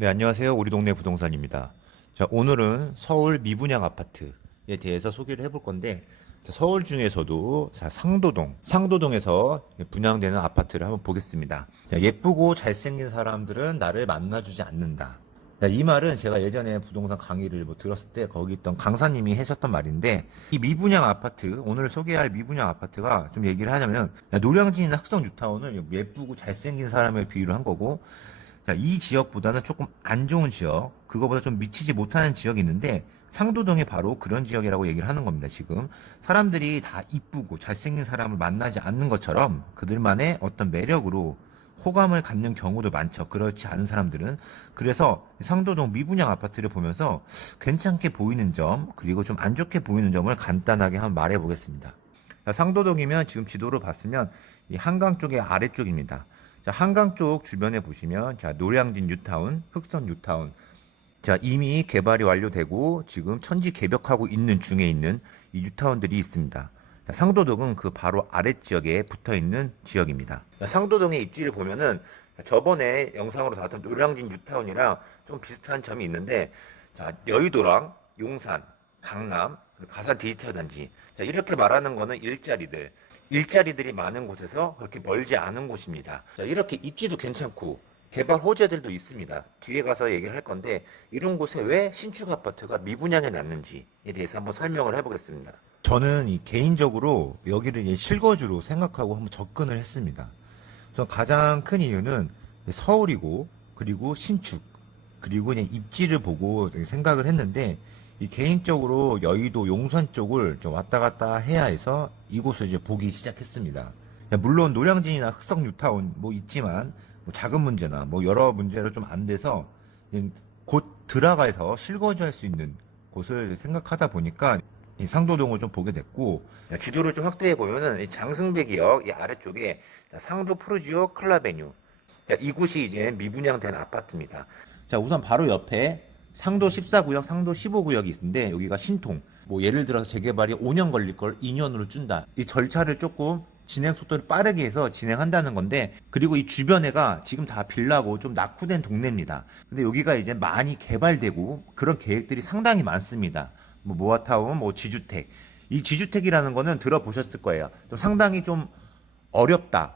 네, 안녕하세요. 우리 동네 부동산입니다. 자, 오늘은 서울 미분양 아파트에 대해서 소개를 해볼 건데, 자, 서울 중에서도 자, 상도동에서 분양되는 아파트를 한번 보겠습니다. 자, 예쁘고 잘생긴 사람들은 나를 만나주지 않는다. 자, 이 말은 제가 예전에 부동산 강의를 들었을 때 거기 있던 강사님이 하셨던 말인데, 이 미분양 아파트, 오늘 소개할 미분양 아파트가 좀 얘기를 하자면, 노량진이나 흑성 뉴타운을 예쁘고 잘생긴 사람을 비유를 한 거고, 자, 이 지역보다는 조금 안 좋은 지역, 그거보다 좀 미치지 못하는 지역이 있는데 상도동이 바로 그런 지역이라고 얘기를 하는 겁니다, 지금. 사람들이 다 이쁘고 잘생긴 사람을 만나지 않는 것처럼 그들만의 어떤 매력으로 호감을 갖는 경우도 많죠. 그렇지 않은 사람들은. 그래서 상도동 미분양 아파트를 보면서 괜찮게 보이는 점, 그리고 좀 안 좋게 보이는 점을 간단하게 한번 말해 보겠습니다. 상도동이면 지금 지도로 봤으면 이 한강 쪽의 아래쪽입니다. 자, 한강 쪽 주변에 보시면 자, 노량진 뉴타운, 흑선 뉴타운. 자, 이미 개발이 완료되고 지금 천지 개벽하고 있는 중에 있는 이 뉴타운들이 있습니다. 자, 상도동은 그 바로 아래 지역에 붙어 있는 지역입니다. 자, 상도동의 입지를 보면은 저번에 영상으로 나왔던 노량진 뉴타운이랑 좀 비슷한 점이 있는데, 자, 여의도랑 용산, 강남, 가산 디지털 단지. 자, 이렇게 말하는 거는 일자리들이 많은 곳에서 그렇게 멀지 않은 곳입니다. 자, 이렇게 입지도 괜찮고 개발 호재들도 있습니다. 뒤에 가서 얘기를 할 건데, 이런 곳에 왜 신축 아파트가 미분양에 났는지에 대해서 한번 설명을 해보겠습니다. 저는 개인적으로 여기를 실거주로 생각하고 한번 접근을 했습니다. 가장 큰 이유는 서울이고, 그리고 신축, 그리고 그냥 입지를 보고 생각을 했는데, 이 개인적으로 여의도 용산 쪽을 좀 왔다 갔다 해야 해서 이곳을 이제 보기 시작했습니다. 물론 노량진이나 흑성 뉴타운 뭐 있지만 뭐 작은 문제나 뭐 여러 문제로 좀 안 돼서 곧 들어가서 실거주할 수 있는 곳을 생각하다 보니까 이 상도동을 좀 보게 됐고, 지도를 좀 확대해 보면은 이 장승배기역 이 아래쪽에 상도 프루지오 클라베뉴, 이곳이 이제 미분양된 아파트입니다. 자, 우선 바로 옆에 상도 14구역, 상도 15구역이 있는데 여기가 신통. 뭐 예를 들어서 재개발이 5년 걸릴 걸 2년으로 준다. 이 절차를 조금 진행 속도를 빠르게 해서 진행한다는 건데, 그리고 이 주변에가 지금 다 빌라고 좀 낙후된 동네입니다. 근데 여기가 이제 많이 개발되고 그런 계획들이 상당히 많습니다. 뭐 모아타운, 뭐 지주택. 이 지주택이라는 거는 들어보셨을 거예요. 또 상당히 좀 어렵다,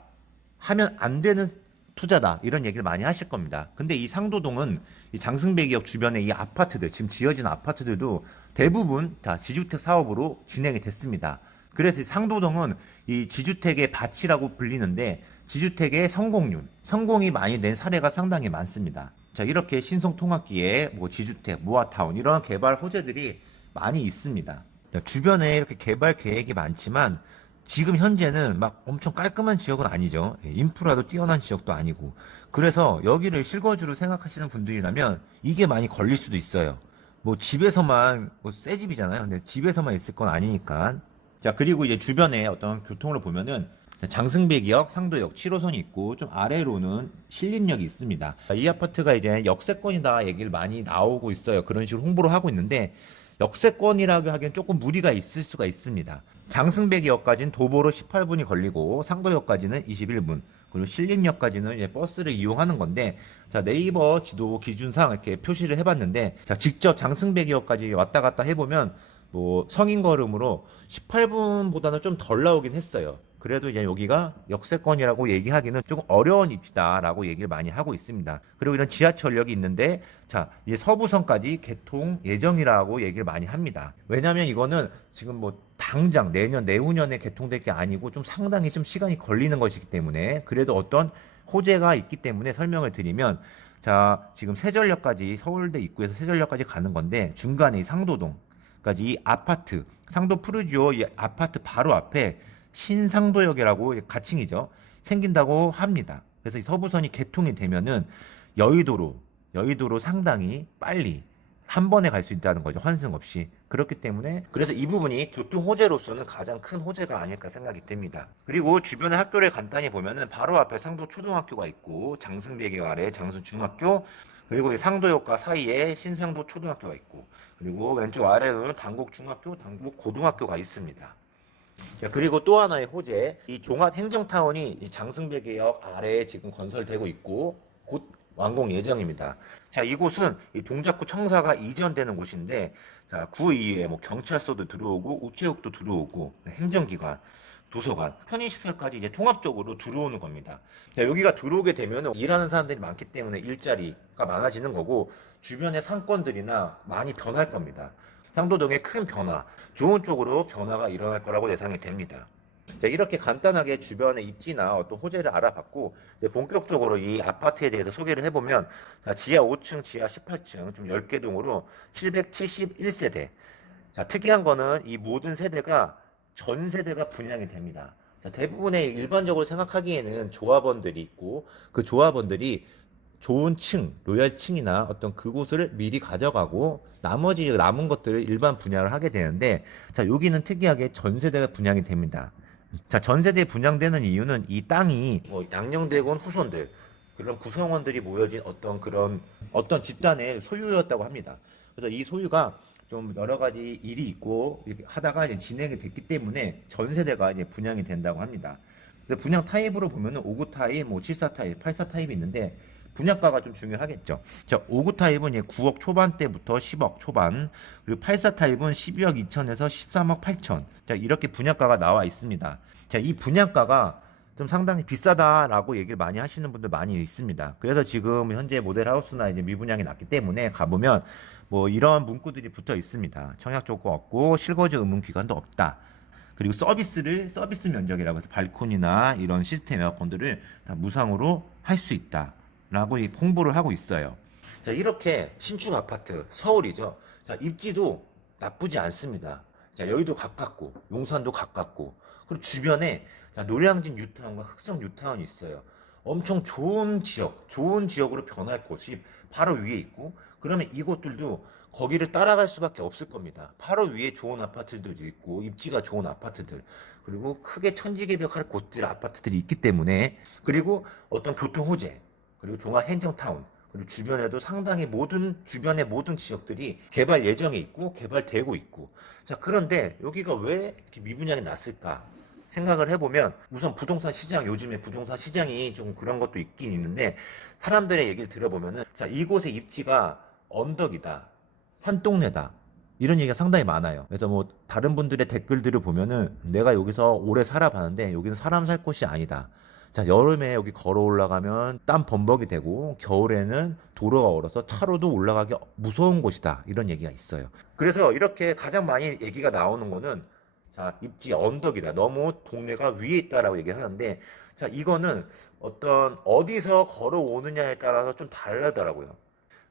하면 안 되는 투자다, 이런 얘기를 많이 하실 겁니다. 근데 이 상도동은 이 장승배기역 주변에 이 아파트들, 지금 지어진 아파트들도 대부분 다 지주택 사업으로 진행이 됐습니다. 그래서 이 상도동은 이 지주택의 밭이라고 불리는데, 지주택의 성공이 많이 된 사례가 상당히 많습니다. 자, 이렇게 신성통합기에 뭐 지주택, 모아타운 이런 개발 호재들이 많이 있습니다. 자, 주변에 이렇게 개발 계획이 많지만 지금 현재는 막 엄청 깔끔한 지역은 아니죠. 인프라도 뛰어난 지역도 아니고. 그래서 여기를 실거주로 생각하시는 분들이라면 이게 많이 걸릴 수도 있어요. 뭐 집에서만, 뭐 새 집이잖아요. 근데 집에서만 있을 건 아니니까. 자, 그리고 이제 주변에 어떤 교통을 보면은 장승배기역, 상도역 7호선이 있고 좀 아래로는 신림역이 있습니다. 이 아파트가 이제 역세권이다 얘기를 많이 나오고 있어요. 그런 식으로 홍보를 하고 있는데, 역세권이라고 하기엔 조금 무리가 있을 수가 있습니다. 장승배기역까지는 도보로 18분이 걸리고 상도역까지는 21분, 그리고 신림역까지는 이제 버스를 이용하는 건데, 자, 네이버 지도 기준상 이렇게 표시를 해봤는데, 자, 직접 장승배기역까지 왔다 갔다 해보면 뭐 성인 걸음으로 18분보다는 좀 덜 나오긴 했어요. 그래도 이제 여기가 역세권이라고 얘기하기는 조금 어려운 입지다라고 얘기를 많이 하고 있습니다. 그리고 이런 지하철역이 있는데, 자, 이제 서부선까지 개통 예정이라고 얘기를 많이 합니다. 왜냐면 이거는 지금 뭐 당장 내년, 내후년에 개통될 게 아니고 좀 상당히 좀 시간이 걸리는 것이기 때문에, 그래도 어떤 호재가 있기 때문에 설명을 드리면, 자, 지금 세전역까지, 서울대 입구에서 세전역까지 가는 건데, 중간에 이 상도동까지 이 아파트, 상도 푸르지오 이 아파트 바로 앞에 신상도역이라고 가칭이죠, 생긴다고 합니다. 그래서 이 서부선이 개통이 되면은 여의도로 상당히 빨리 한 번에 갈 수 있다는 거죠, 환승 없이. 그렇기 때문에 그래서 이 부분이 교통 호재로서는 가장 큰 호재가 아닐까 생각이 듭니다. 그리고 주변의 학교를 간단히 보면은 바로 앞에 상도 초등학교가 있고, 장승대교 아래 장수 중학교, 그리고 상도역과 사이에 신상도 초등학교가 있고, 그리고 왼쪽 아래로는 단국 중학교, 단국 고등학교가 있습니다. 그리고 또 하나의 호재, 이 종합행정타운이 이 장승배개역 아래에 지금 건설되고 있고 곧 완공 예정입니다. 자, 이곳은 이 동작구 청사가 이전되는 곳인데, 자, 구 이외에 뭐 경찰서도 들어오고 우체국도 들어오고 행정기관, 도서관, 편의시설까지 이제 통합적으로 들어오는 겁니다. 자, 여기가 들어오게 되면 일하는 사람들이 많기 때문에 일자리가 많아지는 거고 주변의 상권들이나 많이 변할 겁니다. 상도동의 큰 변화, 좋은 쪽으로 변화가 일어날 거라고 예상이 됩니다. 자, 이렇게 간단하게 주변의 입지나 어떤 호재를 알아봤고 이제 본격적으로 이 아파트에 대해서 소개를 해보면 자, 지하 5층, 지하 18층 좀 10개 동으로 771세대. 자, 특이한 거는 이 모든 세대가 전 세대가 분양이 됩니다. 자, 대부분의 일반적으로 생각하기에는 조합원들이 있고 그 조합원들이 좋은 층, 로얄층이나 어떤 그곳을 미리 가져가고 나머지 남은 것들을 일반 분양을 하게 되는데 자, 여기는 특이하게 전 세대가 분양이 됩니다. 자, 전 세대에 분양되는 이유는 이 땅이 뭐 양녕대군 후손들 그런 구성원들이 모여진 어떤 그런 어떤 집단의 소유였다고 합니다. 그래서 이 소유가 좀 여러 가지 일이 있고 이렇게 하다가 이제 진행이 됐기 때문에 전 세대가 이제 분양이 된다고 합니다. 근데 분양 타입으로 보면은 5구 타입, 뭐 7사 타입, 8사 타입이 있는데 분양가가 좀 중요하겠죠. 자, 5구 타입은 이제 9억 초반대부터 10억 초반, 그리고 8사 타입은 12억 2천에서 13억 8천. 자, 이렇게 분양가가 나와 있습니다. 자, 이 분양가가 좀 상당히 비싸다라고 얘기를 많이 하시는 분들 많이 있습니다. 그래서 지금 현재 모델하우스나 이제 미분양이 났기 때문에 가보면 뭐 이런 문구들이 붙어 있습니다. 청약 조건 없고 실거주 의무 기간도 없다. 그리고 서비스 면적이라고 해서 발코니나 이런 시스템 에어컨들을 다 무상으로 할 수 있다. 라고 홍보를 하고 있어요. 자, 이렇게 신축 아파트, 서울이죠. 자, 입지도 나쁘지 않습니다. 자, 여의도 가깝고, 용산도 가깝고, 그리고 주변에 자, 노량진 뉴타운과 흑성 뉴타운이 있어요. 엄청 좋은 지역으로 변할 곳이 바로 위에 있고, 그러면 이곳들도 거기를 따라갈 수밖에 없을 겁니다. 바로 위에 좋은 아파트들도 있고, 입지가 좋은 아파트들, 그리고 크게 천지개벽할 곳들 아파트들이 있기 때문에, 그리고 어떤 교통 호재, 그리고 종합 행정타운, 그리고 주변에도 상당히 주변의 모든 지역들이 개발 예정에 있고, 개발되고 있고. 자, 그런데 여기가 왜 이렇게 미분양이 났을까? 생각을 해보면, 우선 부동산 시장, 요즘에 부동산 시장이 좀 그런 것도 있긴 있는데, 사람들의 얘기를 들어보면은, 자, 이곳의 입지가 언덕이다, 산동네다, 이런 얘기가 상당히 많아요. 그래서 뭐, 다른 분들의 댓글들을 보면은, 내가 여기서 오래 살아봤는데, 여기는 사람 살 곳이 아니다. 자, 여름에 여기 걸어 올라가면 땀 범벅이 되고 겨울에는 도로가 얼어서 차로도 올라가기 무서운 곳이다. 이런 얘기가 있어요. 그래서 이렇게 가장 많이 얘기가 나오는 거는 자, 입지 언덕이다. 너무 동네가 위에 있다라고 얘기하는데 자, 이거는 어디서 걸어오느냐에 따라서 좀 다르더라고요.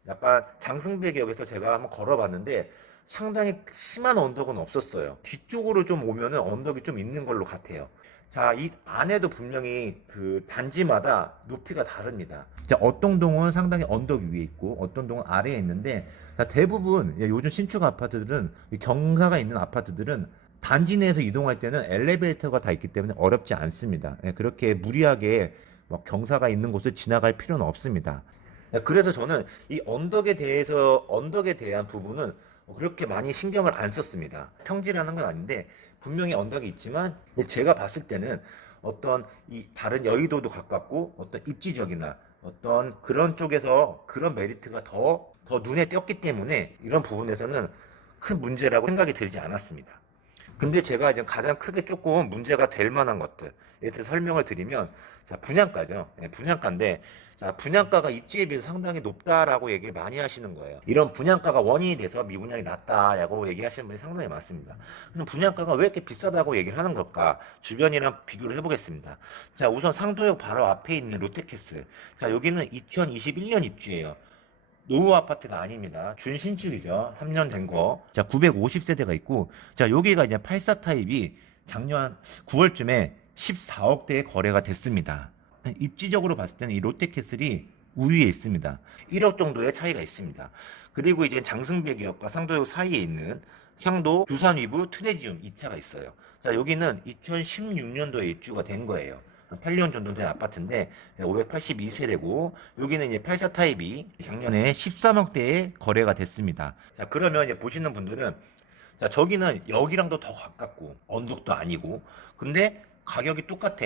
약간 장승배역에서 제가 한번 걸어봤는데 상당히 심한 언덕은 없었어요. 뒤쪽으로 좀 오면은 언덕이 좀 있는 걸로 같아요. 자, 이 안에도 분명히 그 단지마다 높이가 다릅니다. 자, 어떤 동은 상당히 언덕 위에 있고, 어떤 동은 아래에 있는데, 자, 대부분 요즘 신축 아파트들은 경사가 있는 아파트들은 단지 내에서 이동할 때는 엘리베이터가 다 있기 때문에 어렵지 않습니다. 예, 그렇게 무리하게 막 경사가 있는 곳을 지나갈 필요는 없습니다. 예, 그래서 저는 이 언덕에 대한 부분은 그렇게 많이 신경을 안 썼습니다. 평지라는 건 아닌데 분명히 언덕이 있지만 제가 봤을 때는 어떤 이 다른 여의도도 가깝고 어떤 입지적이나 어떤 그런 쪽에서 그런 메리트가 더 눈에 띄었기 때문에 이런 부분에서는 큰 문제라고 생각이 들지 않았습니다. 근데 제가 이제 가장 크게 조금 문제가 될 만한 것들 이렇게 설명을 드리면 자, 분양가죠. 네, 분양가인데 자, 분양가가 입지에 비해서 상당히 높다라고 얘기를 많이 하시는 거예요. 이런 분양가가 원인이 돼서 미분양이 낮다라고 얘기하시는 분이 상당히 많습니다. 그럼 분양가가 왜 이렇게 비싸다고 얘기를 하는 걸까? 주변이랑 비교를 해보겠습니다. 자, 우선 상도역 바로 앞에 있는 롯데캐슬. 자, 여기는 2021년 입주예요. 노후 아파트가 아닙니다. 준신축이죠. 3년 된 거. 자, 950세대가 있고, 자, 여기가 이제 84 타입이 작년 9월쯤에 14억대의 거래가 됐습니다. 입지적으로 봤을 때는 이 롯데캐슬이 우위에 있습니다. 1억 정도의 차이가 있습니다. 그리고 이제 장승배기역과 상도역 사이에 있는 향도 두산 위브 트레지움 2차가 있어요. 자, 여기는 2016년도에 입주가 된 거예요. 8년 정도 된 아파트인데 582세대고 여기는 이제 84 타입이 작년에 13억대에 거래가 됐습니다. 자, 그러면 이제 보시는 분들은 자, 저기는 여기랑도 더 가깝고 언덕도 아니고 근데 가격이 똑같아.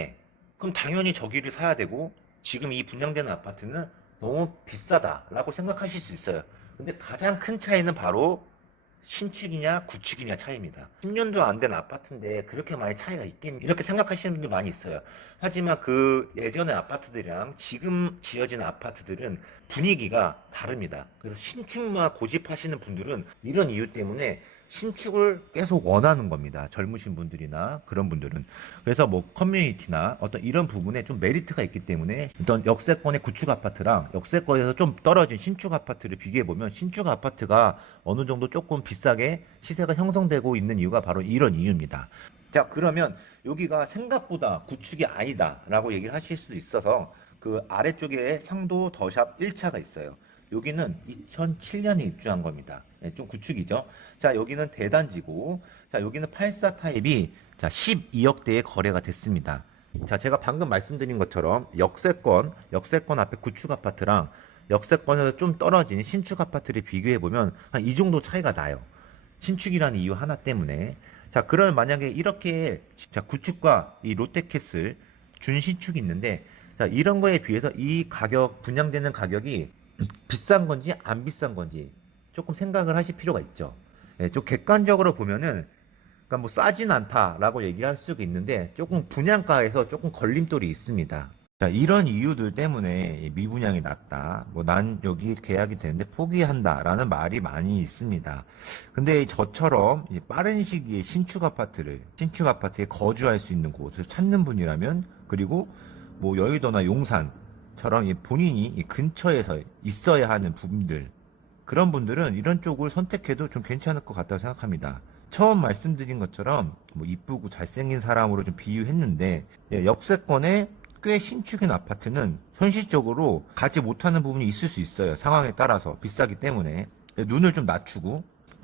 그럼 당연히 저기를 사야 되고 지금 이 분양되는 아파트는 너무 비싸다라고 생각하실 수 있어요. 근데 가장 큰 차이는 바로 신축이냐 구축이냐 차이입니다. 10년도 안 된 아파트인데 그렇게 많이 차이가 있겠니? 이렇게 생각하시는 분들 많이 있어요. 하지만 그 예전의 아파트들이랑 지금 지어진 아파트들은 분위기가 다릅니다. 그래서 신축만 고집하시는 분들은 이런 이유 때문에 신축을 계속 원하는 겁니다. 젊으신 분들이나 그런 분들은. 그래서 뭐 커뮤니티나 어떤 이런 부분에 좀 메리트가 있기 때문에 어떤 역세권의 구축 아파트랑 역세권에서 좀 떨어진 신축 아파트를 비교해 보면 신축 아파트가 어느 정도 조금 비싸게 시세가 형성되고 있는 이유가 바로 이런 이유입니다. 자, 그러면 여기가 생각보다 구축이 아니다 라고 얘기를 하실 수도 있어서 그 아래쪽에 상도 더샵 1차가 있어요. 여기는 2007년에 입주한 겁니다. 네, 좀 구축이죠. 자, 여기는 대단지고, 자, 여기는 84 타입이 자, 12억대에 거래가 됐습니다. 자, 제가 방금 말씀드린 것처럼 역세권 앞에 구축 아파트랑 역세권에서 좀 떨어진 신축 아파트를 비교해 보면 한 이 정도 차이가 나요. 신축이라는 이유 하나 때문에. 자, 그러면 만약에 이렇게 자, 구축과 이 롯데캐슬 준신축이 있는데 자, 이런 거에 비해서 이 가격 분양되는 가격이 비싼 건지 안 비싼 건지 조금 생각을 하실 필요가 있죠. 예, 좀 객관적으로 보면은 그러니까 뭐 싸진 않다라고 얘기할 수가 있는데 조금 분양가에서 조금 걸림돌이 있습니다. 자, 이런 이유들 때문에 미분양이 낮다. 뭐 난 여기 계약이 되는데 포기한다라는 말이 많이 있습니다. 근데 저처럼 빠른 시기에 신축 아파트에 거주할 수 있는 곳을 찾는 분이라면 그리고 뭐 여의도나 용산처럼 본인이 근처에서 있어야 하는 부분들 그런 분들은 이런 쪽을 선택해도 좀 괜찮을 것 같다고 생각합니다. 처음 말씀드린 것처럼 뭐 이쁘고 잘생긴 사람으로 좀 비유했는데 역세권에 꽤 신축인 아파트는 현실적으로 가지 못하는 부분이 있을 수 있어요. 상황에 따라서 비싸기 때문에 눈을 좀 낮추고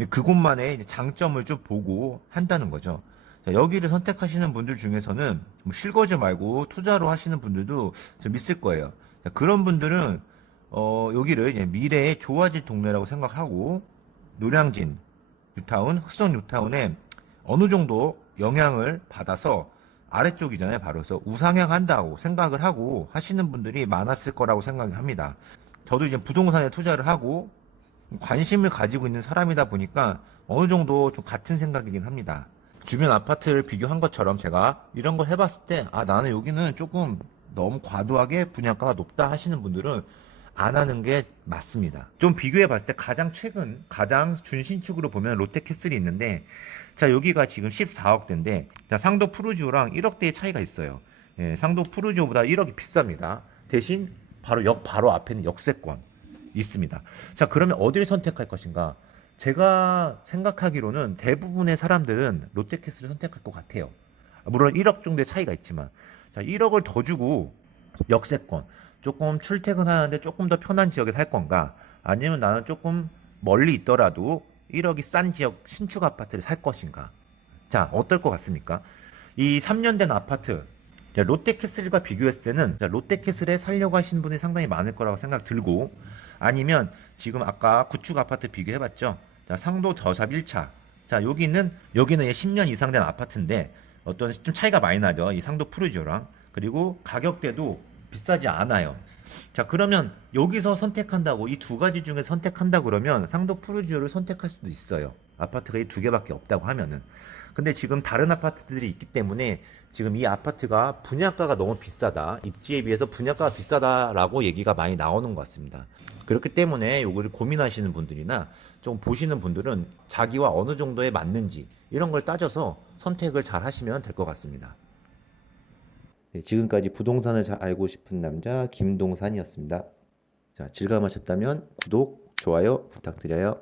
그곳만의 장점을 좀 보고 한다는 거죠. 자, 여기를 선택하시는 분들 중에서는 뭐 실거주 말고 투자로 하시는 분들도 좀 있을 거예요. 자, 그런 분들은 여기를 이제 미래에 좋아질 동네라고 생각하고 노량진 뉴타운, 흑성 뉴타운에 어느 정도 영향을 받아서 아래쪽이잖아요. 바로 그래서 우상향 한다고 생각을 하고 하시는 분들이 많았을 거라고 생각합니다. 저도 이제 부동산에 투자를 하고 관심을 가지고 있는 사람이다 보니까 어느 정도 좀 같은 생각이긴 합니다. 주변 아파트를 비교한 것처럼 제가 이런 걸 해봤을 때, 아, 나는 여기는 조금 너무 과도하게 분양가가 높다 하시는 분들은 안 하는 게 맞습니다. 좀 비교해 봤을 때 가장 준신축으로 보면 롯데캐슬이 있는데, 자, 여기가 지금 14억대인데, 자, 상도 푸르지오랑 1억대의 차이가 있어요. 예, 상도 푸르지오보다 1억이 비쌉니다. 대신 바로 앞에는 역세권 있습니다. 자, 그러면 어디를 선택할 것인가? 제가 생각하기로는 대부분의 사람들은 롯데캐슬을 선택할 것 같아요. 물론 1억 정도의 차이가 있지만, 자, 1억을 더 주고 역세권, 조금 출퇴근하는데 조금 더 편한 지역에 살 건가? 아니면 나는 조금 멀리 있더라도 1억이 싼 지역 신축 아파트를 살 것인가? 자, 어떨 것 같습니까? 이 3년 된 아파트, 롯데캐슬과 비교했을 때는 롯데캐슬에 살려고 하시는 분이 상당히 많을 거라고 생각 들고, 아니면 지금 아까 구축 아파트 비교해봤죠? 자, 상도 더샵 1차. 자, 여기는 10년 이상 된 아파트인데 어떤 좀 차이가 많이 나죠. 이 상도 푸르지오랑. 그리고 가격대도 비싸지 않아요. 자, 그러면 여기서 선택한다고 이 두 가지 중에 선택한다 그러면 상도 푸르지오를 선택할 수도 있어요. 아파트가 이 두 개밖에 없다고 하면은. 근데 지금 다른 아파트들이 있기 때문에 지금 이 아파트가 분양가가 너무 비싸다. 입지에 비해서 분양가가 비싸다라고 얘기가 많이 나오는 것 같습니다. 그렇기 때문에 요거를 고민하시는 분들이나 좀 보시는 분들은 자기와 어느 정도에 맞는지 이런 걸 따져서 선택을 잘 하시면 될 것 같습니다. 네, 지금까지 부동산을 잘 알고 싶은 남자 김동산이었습니다. 자, 즐거움하셨다면 구독, 좋아요 부탁드려요.